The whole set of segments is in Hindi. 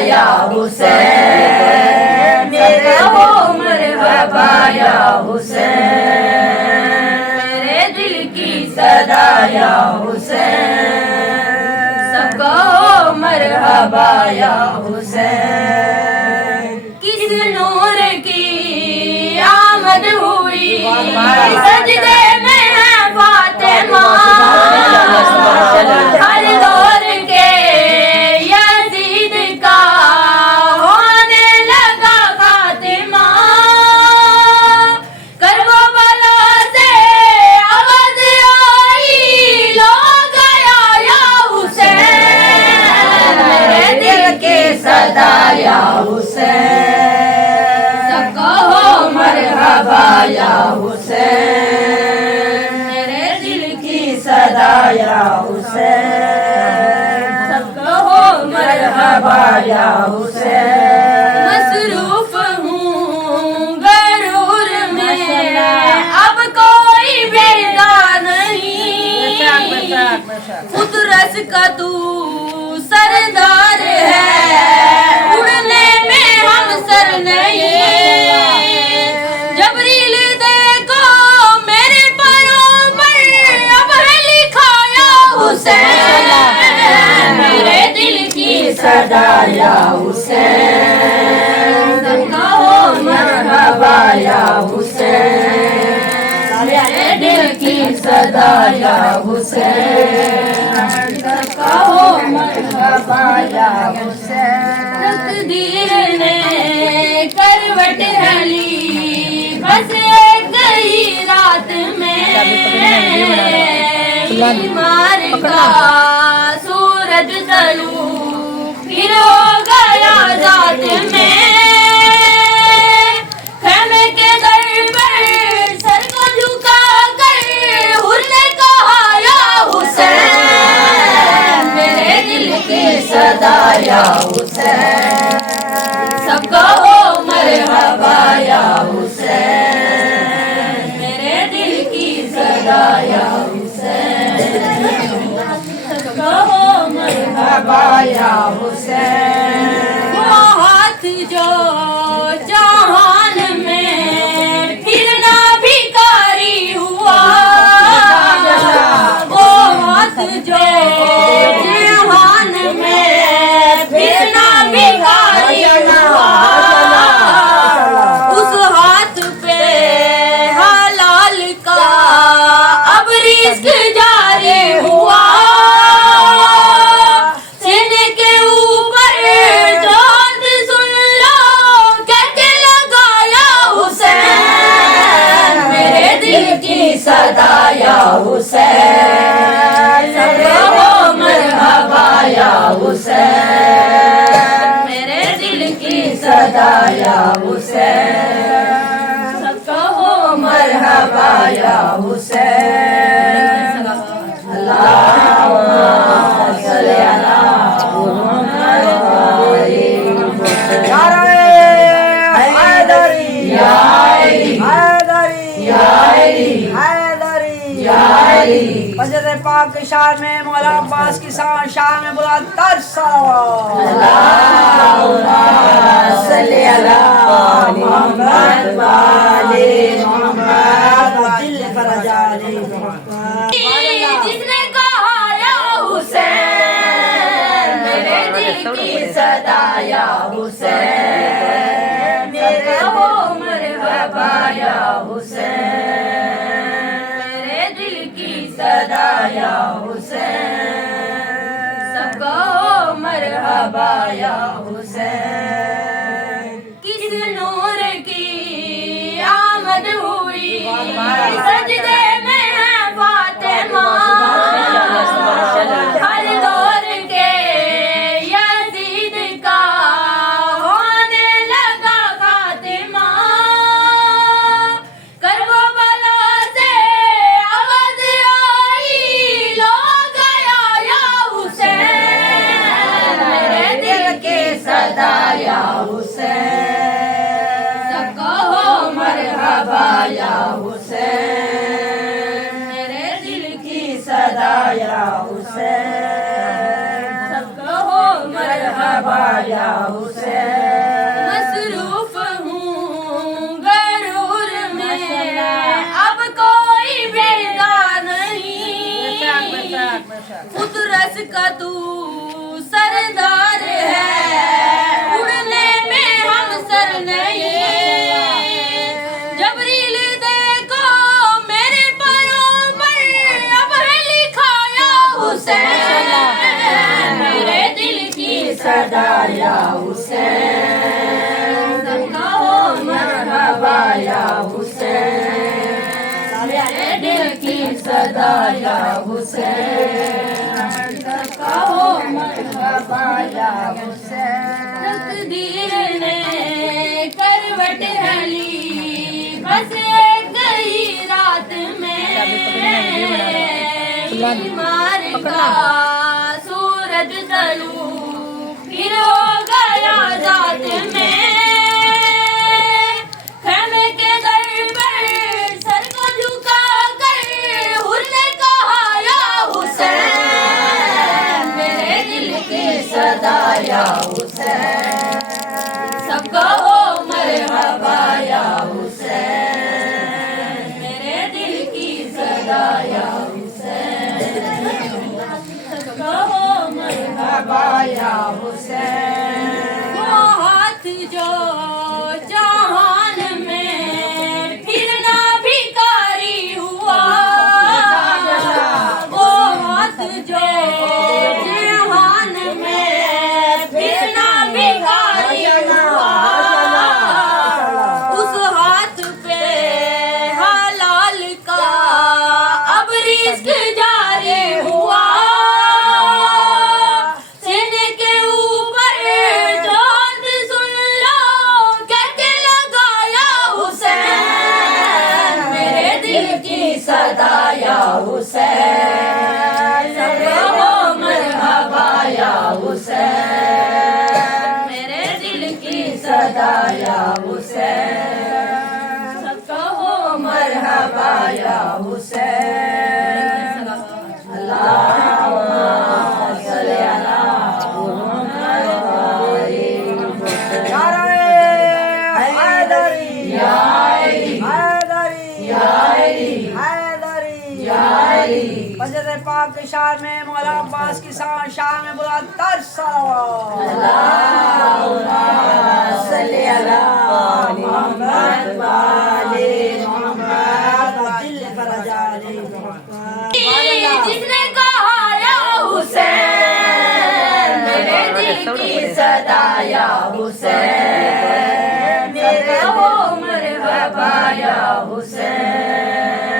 या हुसैन, मेरे हो मरहबा या हुसैन, मेरे दिल की सदा या हुसैन, सबको मरहबा या हुसैन। किस नूर की आमद हुई सजदे में है फातिमा, हर दौर के यजीद का होने लगा खातिमा। करबला से आवाज आई, लो गया या हुसैन, मेरे दिल की सदा या हुसैन, सबको हो मरहबा या हुसैन, मेरे दिल की सदा या हुसैन, सबको हो मरहबा या हुसैन। मसरूफ हूँ गरूर में, अब कोई बेगार नहीं, खुदरस का तू सरदार है, उड़ने में हम सर नहीं। जबरील देखो मेरे परों पर, अब है लिखा या हुसैन, मेरे दिल की सदा या हुसैन, सबका हो मरहबा या हुसैन, मेरे दिल की सदा या हुसैन, सबका हो मरहबा या हुसैन। तकदीर ने करवट हली बस एक ही रात में, बीमार का सूरज तलू फिर हो गया जात में। खेमे के दर पर सर को झुका कर हुर ने कहा या हुसैन, मेरे दिल की सदा या हुसैन, सबको हो मरहबा या हुसैन, मेरे दिल की सदा या हुसैन, सबको हो मरहबा या हुसैन। वो हाथ जो जहान में फिर ना भिखारी हुआ, वो हाथ जो जहान में फिर ना भिखारी हुआ, उस हाथ पे हलाल का अब रिस्क जारी हुआ। सीने के ऊपर जोत सुन लो कहते लगा या हुसैन, मेरे दिल की सदा या हुसैन, सबको हो मरहबा या हुसैन, मेरे दिल की सदा या हुसैन, सबको हो मरहबा या हुसैन। अल्लाहुम्मा सल्ली अला मुहम्मद व आलि मुहम्मद। या फजर पाक की शान में मौला अब्बास की शान में बुलंद तर सलावत। अल्लाहुम्मा सल्ली अला मुहम्मद व आलि मुहम्मद। दिल फरजाली मोहब्बत। जिसने कहा या हुसैन, मेरे दिल की सदा या हुसैन, मेरे हो मरहबा या हुसैन, मेरे दिल की सदा या हुसैन, सबको मरहबा या हुसैन। किस नूर की आमद हुई सजदे में है फातिमा, हर दौर के यजीद का होने लगा खातिमा। करबला से आवाज आई, लो गया या हुसैन, मेरे दिल की सदा या हुसैन, सबको हो मरहबा या हुसैन, मेरे दिल की सदा या हुसैन, सबको हो मरहबा मरहबा या हुसैन। मसरूफ हूँ गरूर में अब कोई बेजार नहीं, खुद रस का तू सरदार है, उड़ने में हम सर नहीं। जबरील देखो मेरे परों पर अब है लिखा या हुसैन, मेरे दिल की सदा या हुसैन। कहो मरहबा या हुसैन, मेरे दिल की सदा या हुसैन। कहो मरहबा या हुसैन। तकदीर ने करवट हली बस एक ही रात में, बीमार का सूरज तलू फिर हो गया रात में। खेमे के दर पर सर को झुका कर हुर ने कहा या हुसैन, मेरे दिल की सदा या हुसैन। सब कहो मरहबा या हुसैन, मेरे दिल की सदा या हुसैन। सब कहो मरहबा या हुसैन। वो हाथ जो जहान में फिर ना भिखारी हुआ, वो हाथ जो जहान में फिर ना भिखारी हुआ, उस हाथ पे हलाल का अब रिस्क जारी हुआ। सीने के ऊपर जो हाथ सुन लो कहते लगाया हुसैन, मेरे दिल की सदा या हुसैन। कहो मरहबा या हुसैन, मेरे दिल की सदा या हुसैन। सब कहो मरहबा या हुसैन। अल्लाहुम्मा सल्ली अला मुहम्मद। हैदरी या हैदरी या हैदरी या फजर पाक की शान में मौला अब्बास की शान में बुलंद तर सलावत। अल्लाहुम्मा सल्ली अला मुहम्मद व आले मुहम्मद दिल फरजानी मोहम्मद। जिसने कहा या हुसैन, मेरे दिल की सदा या हुसैन। मेरे हो मरहबा या हुसैन,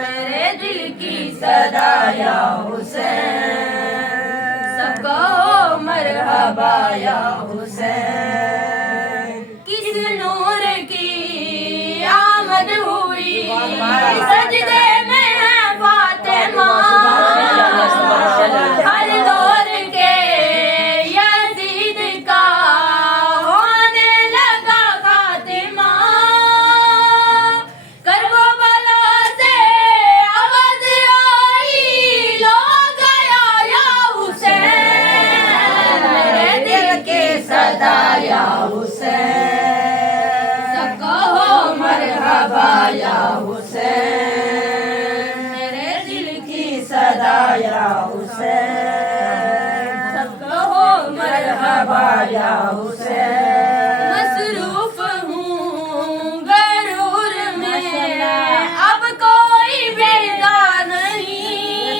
मेरे दिल की सदा या हुसैन। सबको मरहबा या हुसैन। किस नूर की आमद हुई सजदे में है फातिमा, हर दौर के यजीद का होने लगा खातिमा। करबला से आवाज आई लो गया या हुसैन, मेरे दिल की सदा या हुसैन। कहो मरहबा या हुसैन। मेरे दिल की सदा या हुसैन। कहो मरहबा या हुसैन। मसरूफ हूँ गरूर में अब कोई बेजार नहीं,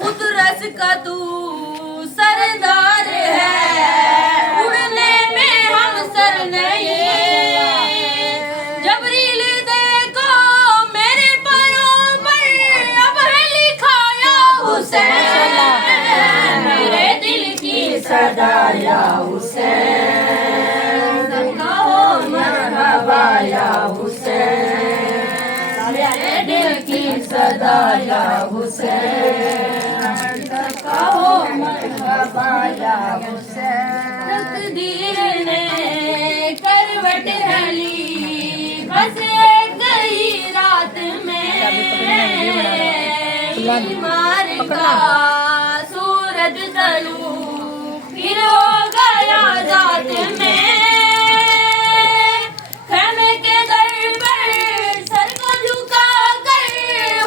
खुद रस का तू सरदार है, उड़ने में हम सर नहीं। जबरील देखो मेरे परों पर अब है लिखा या हुसैन, मेरे दिल की सदा या हुसैन। कहो मरहबा या हुसैन। मेरे दिल की सदा या हुसैन। कहो मरहबा या हुसैन। तकदीर ने करवट हली बस एक ही रात में, बीमार का सूरज तलू फिर हो गया जात में खैमे के दर पर सर को झुका कर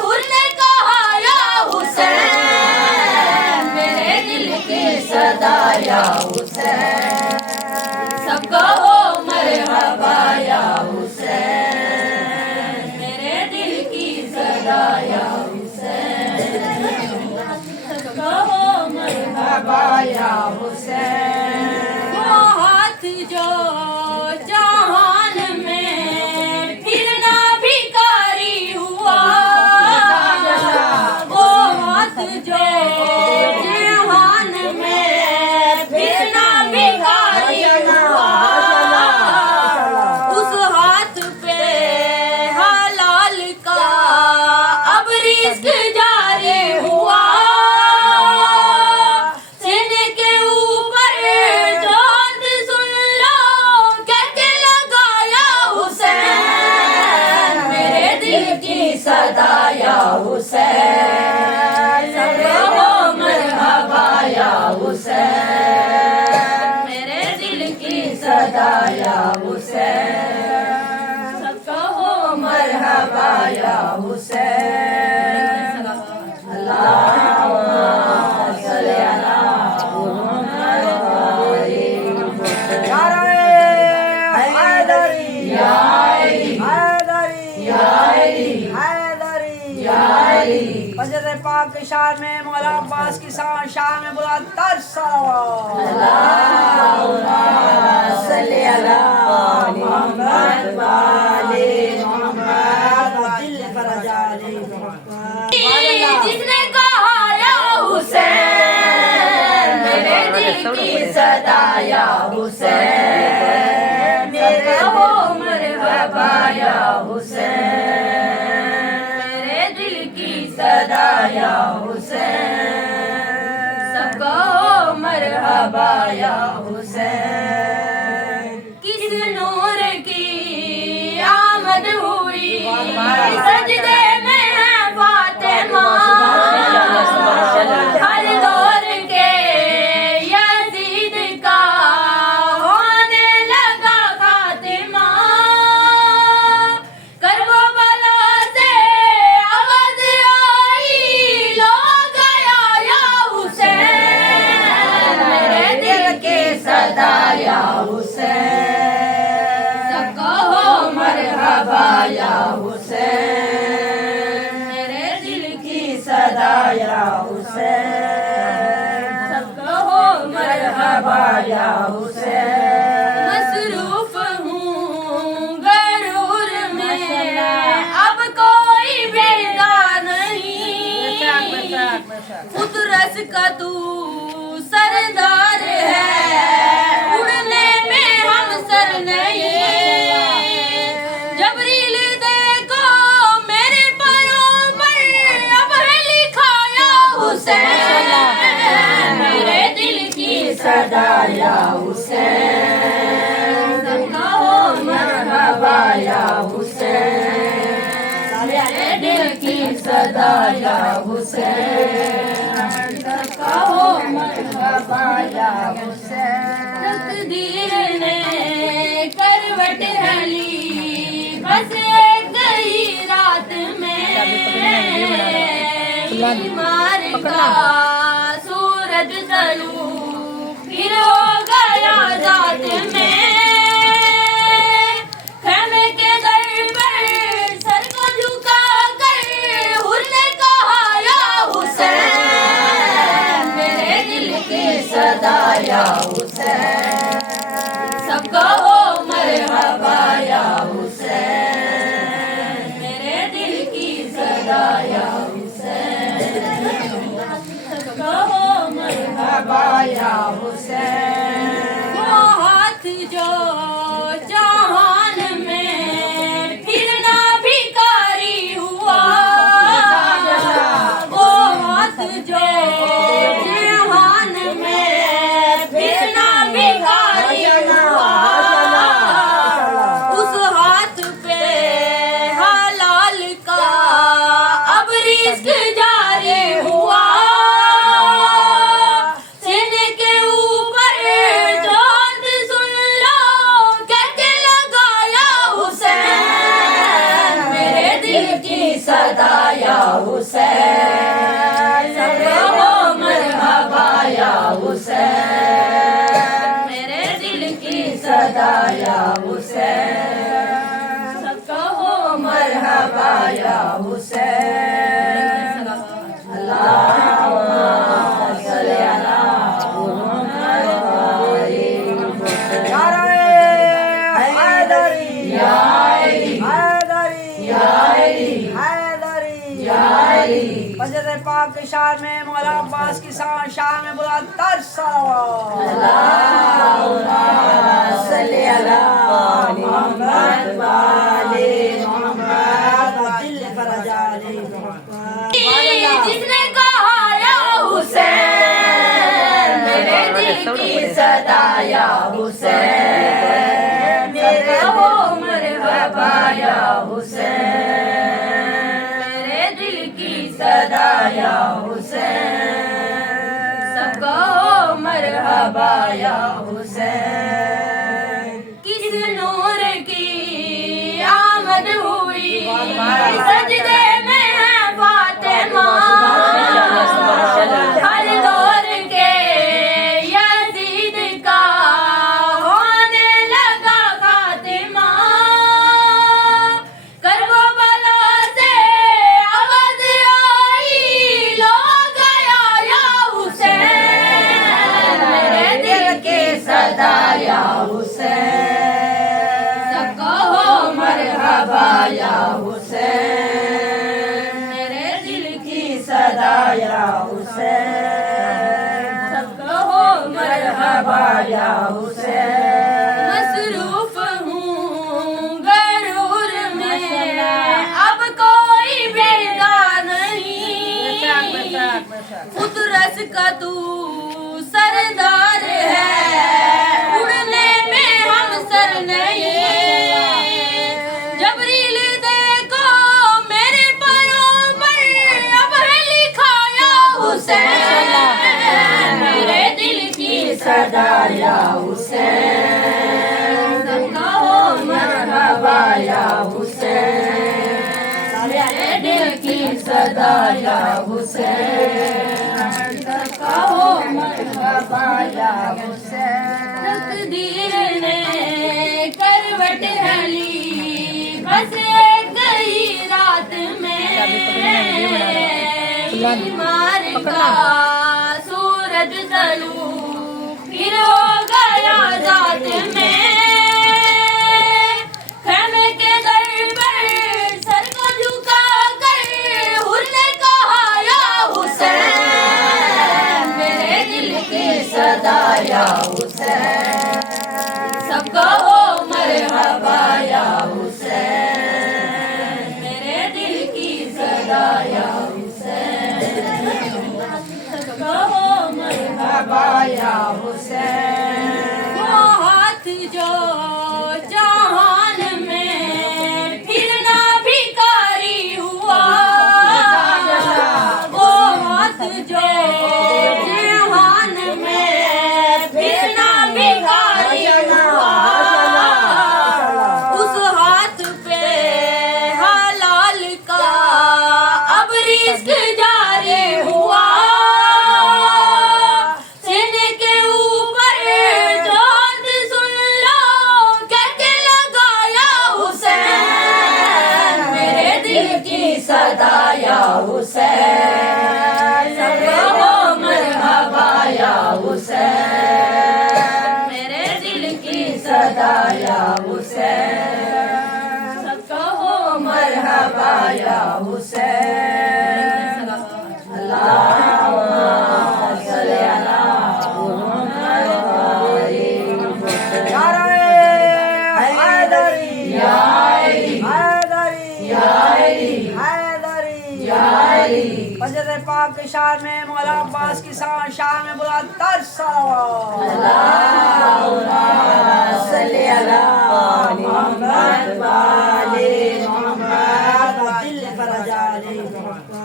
हुर ने कहा या हुसैन मेरे दिल की सदा या हुसैन सबको हो मरहबा या हुसैन मेरे दिल की सदा या हुसैन सबको हो मरहबा या हुसैन वो हाथ जो जहान में फिर ना भिखारी हुआ वो हाथ जो जहान में फिर ना भिखारी हुआ उस हाथ पे हलाल का अब रिस्क जारी हुआ सीने के ऊपर जोत सुन लो कहते लगाया हुसैन मेरे दिल की सदा या हुसैन सबको मरहबा या हुसैन मेरे दिल की सदा या हुसैन सबको मरहबा या हुसैन अल्लाहुम्मा सल्ली अला फजर पाक की शान में मौला अब्बास की शान में बुलंद तर सलावत सल्ली अला मुहम्मद व आले मुहम्मद दिल फरजानी मोहब्बत जिसने कहा या हुसैन मेरे दिल की सदा या हुसैन मेरे हो मरहबा या हुसैन मेरे दिल की सदा या हुसैन सबको मरहबा या हुसैन किस नूर की आमद हुई सजदे में है फातिमा हर दौर के यजीद का होने लगा खातिमा करबला से आवाज आई लो गया या हुसैन मेरे दिल के सदा या हुसैन सबको हो मरहबा या हुसैन मेरे दिल की सदा या हुसैन सबको हो मरहबा या हुसैन मसरूफ हूँ गरूर में अब कोई बेदार नहीं उतरस का तू सरदार है उड़ने में हम सर नहीं जबरील देखो मेरे परों पर अब है लिखा या हुसैन मेरे दिल की सदा या हुसैन सबका हो मरहबा या हुसैन मेरे दिल की सदा या हुसैन सबका हो मरहबा या हुसैन तकदीर ने करवट ढली बस एक ही रात में बीमार का सूरज तलू फिर हो गया जात में खैमे के दर पर सर को झुका कर हुर ने कहा या हुसैन मेरे दिल की सदा या हुसैन सबको हो मरहबा या हुसैन मेरे दिल की सदा या हुसैन सबको हो मरहबा या हुसैन वो हाथ जो जहान में फिर ना भिखारी हुआ वो हाथ जो जहान में फिर ना फजर पाक के शान में मौला अब्बास की शान में बोला तर सल्ली अला मोहम्मद वाले मोहम्मद दिल फरजा ले मोहम्मद। जिसने कहा या हुसैन मेरे दिल की सदा या हुसैन मेरे हो मरहबा या हुसैन मेरे दिल की सदा या हुसैन सबको मरहबा या हुसैन। किस नूर की आमद हुई सजदे में है फातिमा हर दौर के यजीद का होने लगा खातिमा। करबला से आवाज आई लो गया या हुसैन मेरे दिल की सदा या हुसैन सबको हो मरहबा या हुसैन मेरे दिल की सदा या हुसैन सबको हो मरहबा या हुसैन। मसरूफ हूँ गरूर में अब कोई बेगार नहीं उतरस का तू सरदार है उड़ने में हम सर नहीं। जबरील देखो मेरे परों पर अब है लिखा या हुसैन मेरे दिल की सदा या हुसैन सबका हो मरहबा या हुसैन मेरे दिल की सदा या हुसैन सबका हो मरहबा या हुसैन। तकदीर ने करवट हली बस गई रात में बीमार का सूरज तलू फिर हो गया रात में। खैमे के दर पर सर को झुका कर हुर ने कहा या हुसैन मेरे दिल की सदा या हुसैन सबको हो मरहबा या हुसैन मेरे दिल की सदा या हुसैन सबको हो मरहबा या हुसैन। वो हाथ जो जहान में फिर ना भिखारी हुआ वो हाथ जो जहान में फिर ना भिखारी हुआ उस हाथ पे हलाल का अब रिस्क जारी हुआ। सीने के ऊपर जो हाथ सुन लो कहते लगा या हुसैन मेरे दिल की सदा या हुसैन सबको हो मरहबा या हुसैन मेरे दिल की सदा या हुसैन सबको हो मरहबा या हुसैन। अल्लाहुम्मा सल्ली अला मुहम्मद वाले नारे हैदरी हैदरी हैदरी फजर पाक के शान में मौला अब्बास की शान में बोला तर सल्ली अला मोहम्मद वाले मोहम्मद दिल फरजा ले मोहम्मद।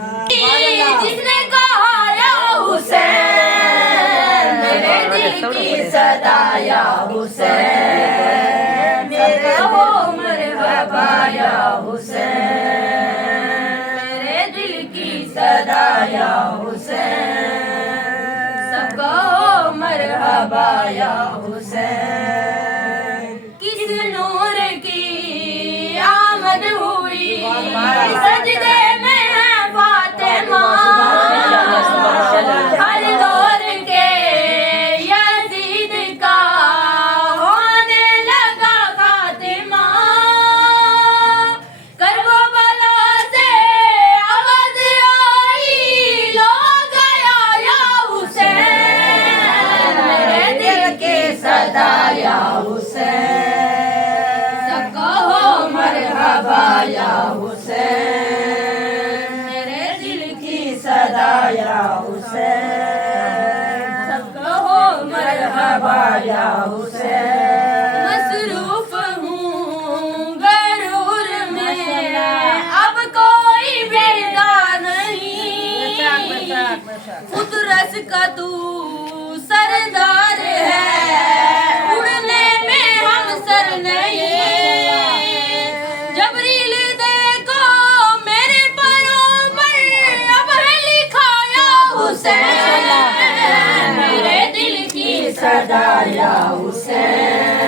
जिसने कहा या हुसैन मेरे दिल की सदा या हुसैन मेरे हो मरहबा या हुसैन मेरे दिल की सदा या हुसैन सबको हो मरहबा या हुसैन। किस नूर की आमद हुई सजदे में है फातिमा हर दौर के यजीद का होने लगा खातिमा। करबला से आवाज आई सदा या हुसैन। सब कहो मरहबा या हुसैन। मसरूफ हूँ गरूर में, अब कोई बेदार नहीं। उतरस का तू सरदार है, उड़ने में हम सर नहीं। जबरील देखो मेरे परों पर, अब है लिखा या हुसैन। मेरे दिल की सदा या हुसैन।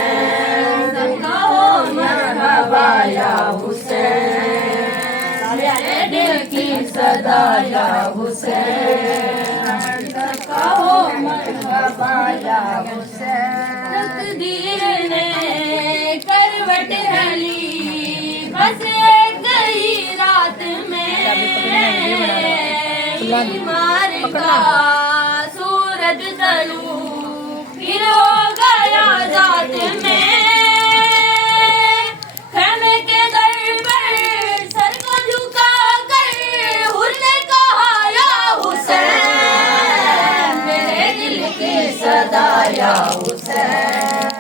सब कहो मरहबा या हुसैन। मेरे दिल की सदा या हुसैन। कहो मरहबा या हुसैन। तकदीर ने करवट हली, बस एक गई रात में। बीमार का सूरज तलू फिर हो गया रात में। खेमे के दर पर सर को झुका कर हुर ने कहा या हुसैन। मेरे दिल की सदा या हुसैन।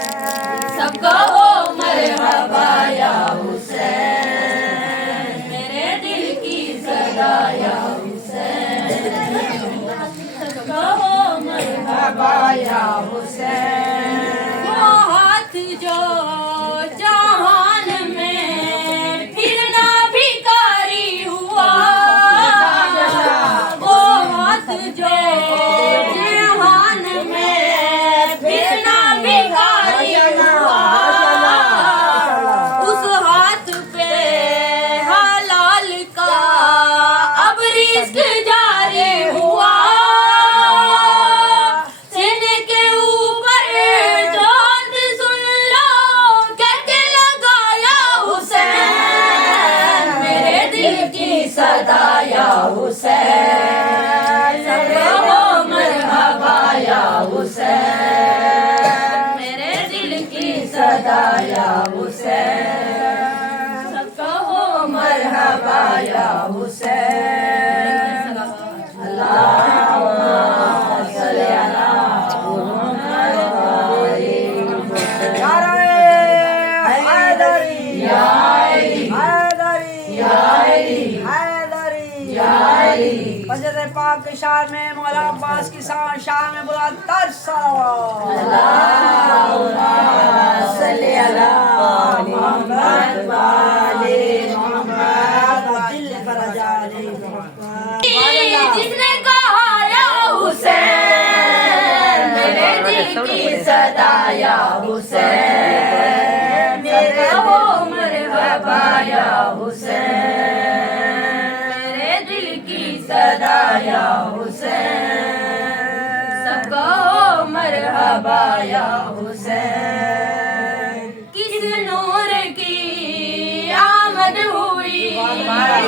सब कहो मरहबा या हुसैन। मेरे दिल की सदा या हुसैन। सब कहो मरहबा या हुसैन। वो हाथ जो जहान में फिर ना भिखारी हुआ। वो हाथ जो जहान में फिर ना भिखारी हुआ। उस हाथ पे हलाल का अब रिस्क जारी हुआ। सीने के ऊपर जोत सुन लो कहते लगाया हुसैन। मेरे दिल की सदा या हुसैन। सब कहो मरहबा या हुसैन। मेरे दिल की सदा या हुसैन। सब कहो मरहबा या हुसैन। अल्लाहुम्मा सल्ली अला मुहम्मद व आलि मुहम्मद। हैदरी या अली, हैदरी या अली, हैदरी या अली। फजर पाक के शान में मौला अब्बास की शान में बुलंदतर सलावत। अल्लाहुम्मा सल्ली अला मुहम्मद व आलि मुहम्मद। दिल फरजानी जिसने कहा या हुसैन। मेरे दिल की सदा या हुसैन। मेरे हो मरहबा या हुसैन। मेरे दिल की सदा या हुसैन। सब कहो मरहबा या हुसैन। किस नूर की आमद हुई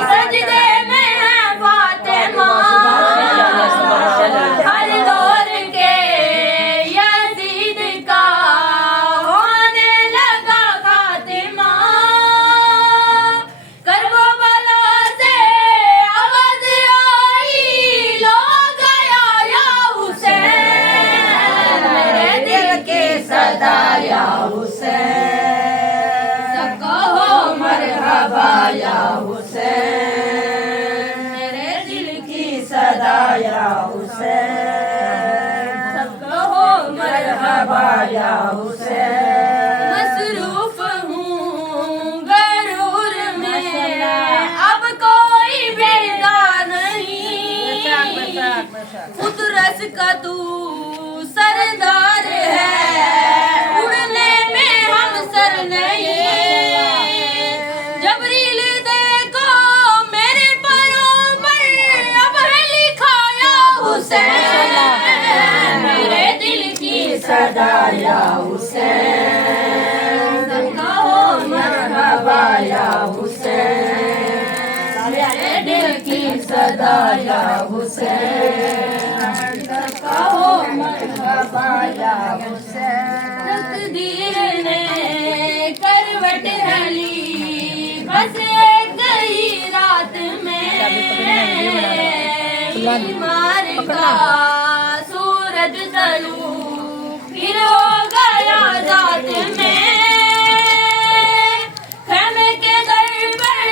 सजदे में है फातिमा। हर दौर के यजीद का होने लगा खातिमा। करबला से आवाज आई लो गया या हुसैन। मेरे दिल की सदा या हुसैन। सब कहो मरहबा या हुसैन। मेरे दिल की सदा या हुसैन। सब कहो मरहबा या हुसैन। मसरूफ हूँ गरूर में, अब कोई बेदार नहीं। उतरस का तू सरदार है, उड़ने में हम सर नहीं। जबरील देखो मेरे परों पर, अब है लिखा या हुसैन। मेरे दिल की सदा या हुसैन। सब कहो मरहबा या हुसैन। मेरे दिल की सदा या हुसैन। कहो मरहबा या हुसैन। तकदीर ने करवट हली, बस एक गई रात में। बीमार का सूरज तलू फिर हो गया जात में खैमे के दर पर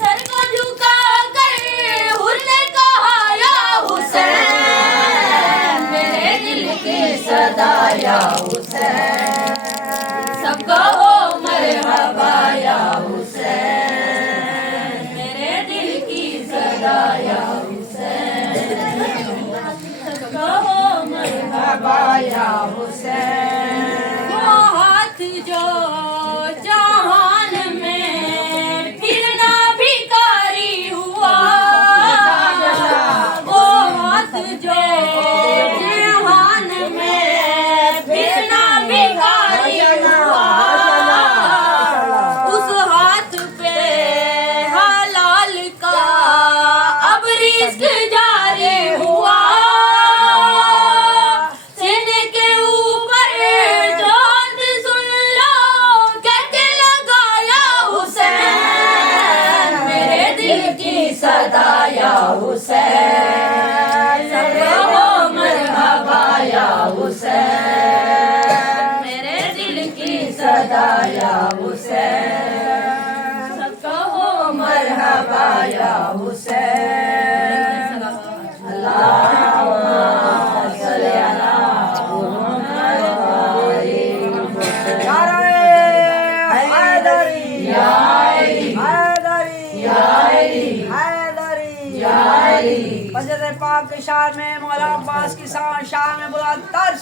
सर को झुका कर हुर ने कहा या हुसैन मेरे दिल की सदा या हुसैन सबको हो मरहबा या हुसैन मेरे दिल की सदा या सबको हो मरहबा या हुसैन वो हाथ जो जहान में फिर ना भिखारी हुआ वो हाथ जो जहान में फिर ना भिखारी हुआ उस हाथ पे हलाल का अब रिस्क जारी हुआ सीने के ऊपर जोत सुन लो कहते लगाया हुसैन मेरे दिल की सदा या हुसैन सबको मरहबा या हुसैन मेरे दिल की सदा या हुसैन सबको हो मरहबा या हुसैन पंजत पाक के शान में मौला अब्बास की शान में बुलंदतर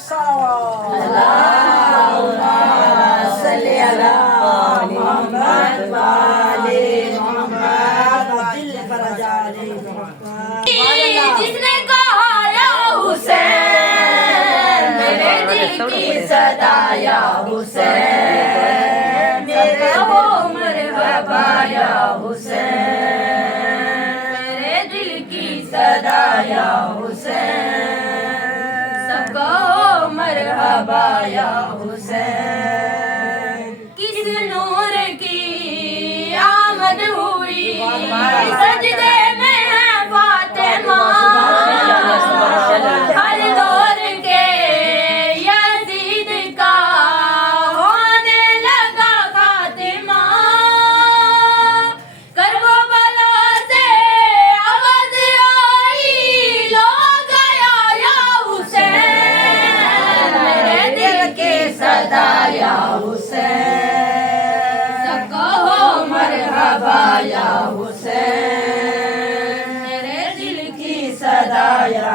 जिसने कहा या हुसैन मेरे दिल की सदा या हुसैन मेरे हो मरहबा या हुसैन मेरे दिल की सदा या हुसैन सबको हो मरहबा या हुसैन किस नूर की आमद हुई सजदे में है फातिमा हर दौर के यजीद का होने लगा खातिमा करबला से आवाज आई लो गया या हुसैन मेरे दिल की सदा या हुसैन सबको हो मरहबा या हुसैन मेरे दिल की सदा या